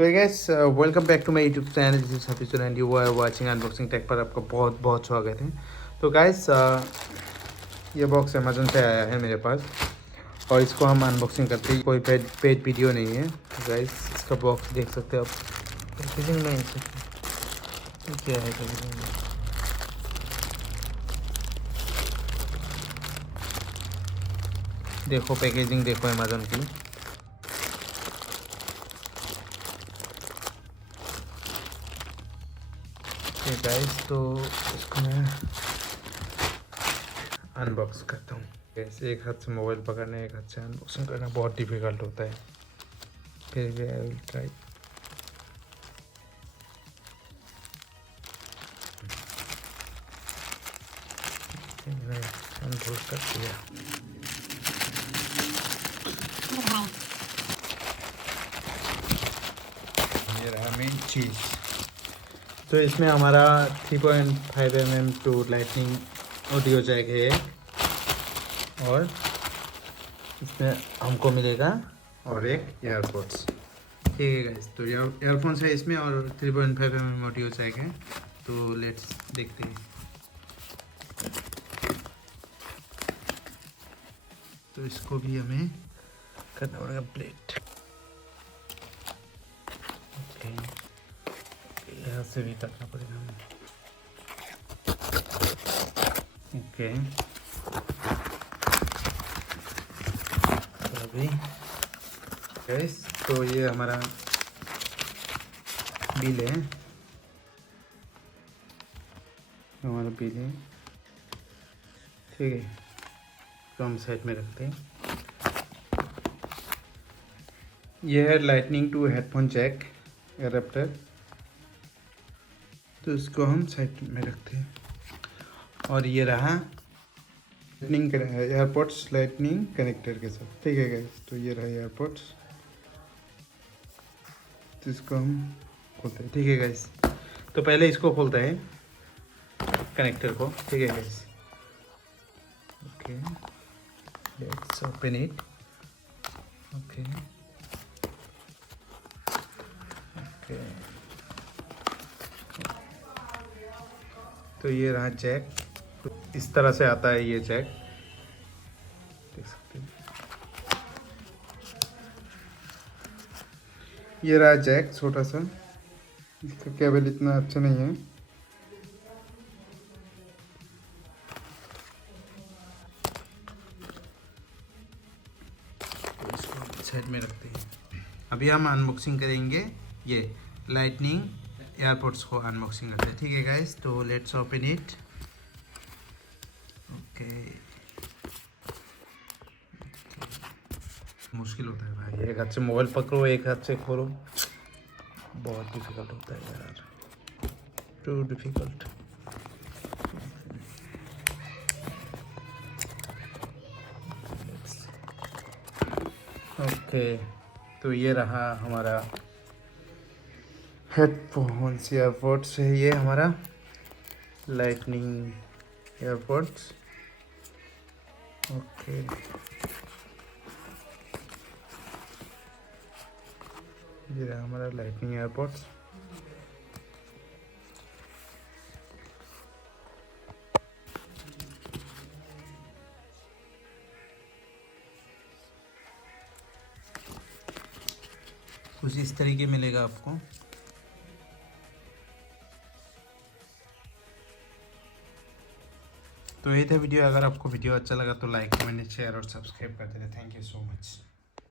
तो guys welcome back to my YouTube channel, this is Hafizul and you are watching unboxing tech पर आपका बहुत बहुत स्वागत है। तो गैस ये बॉक्स अमेजोन से आया है मेरे पास और इसको हम अनबॉक्सिंग करते हैं। कोई पेड वीडियो नहीं है। तो गैस इसका बॉक्स देख सकते हो आप। पैकेजिंग में क्या है पैकेजिंग में? देखो पैकेजिंग देखो अमेजोन की। गाइस तो इसको मैं अनबॉक्स करता हूँ। ऐसे एक हाथ से मोबाइल पकड़ना, एक हाथ से अनबॉक्सिंग करना बहुत डिफिकल्ट होता है, फिर भी आई विल ट्राई। मैंने अनरोल कर दिया। ये रहा मेन चीज़। तो इसमें हमारा 3.5 mm to lightning audio jack है और इसमें हमको मिलेगा और एक एयरपोर्ट्स। ठीक है गाइस, तो एयरफोन्स है इसमें और 3.5 mm ऑडियो जैक है। तो लेट्स देखते हैं। तो इसको भी हमें करना पड़ेगा प्लेट। ओके, यहाँ से भी करना पड़ेगा हमें। ओके, तो अभी गाइस तो ये हमारा बिल है, हमारा बिल है। ठीक है, तो हम साइड में रखते हैं। ये है lightning to headphone jack adapter, तो इसको हम साइड में रखते हैं। और ये रहा लाइटनिंग एयरपोर्ट्स लाइटनिंग कनेक्टर के साथ। ठीक है गाइस, तो ये रहा एयरपोर्ट्स, तो इसको हम खोलते हैं। ठीक है गाइस, तो पहले इसको खोलते हैं कनेक्टर को। ठीक है guys, okay let's open it. Okay okay, तो ये रहा जैक। तो इस तरह से आता है ये जैक, देख सकते हैं। ये रहा जैक छोटा सा, इसका केबल इतना अच्छा नहीं है। तो इसको साइड में रखते हैं। अभी हम अनबॉक्सिंग करेंगे ये लाइटनिंग एयरपोर्ट्स को अनबॉक्सिंग करते हैं। ठीक है गाइस, तो लेट्स ओपन इट। ओके, मुश्किल होता है भाई, एक हाथ से मोबाइल पकड़ो एक हाथ से खोलो, बहुत डिफिकल्ट होता है यार, टू डिफिकल्ट। ओके, तो ये रहा हमारा हेडफोन्स एयरपोर्ट्स है, ये हमारा लाइटनिंग एयरपोर्ट्स। ओके, ये रहा हमारा लाइटनिंग एयरपोर्ट्स। कुछ इस तरीके मिलेगा आपको। तो ये था वीडियो। अगर आपको वीडियो अच्छा लगा तो लाइक कमेंट शेयर और सब्सक्राइब करते रहे। Thank you so much.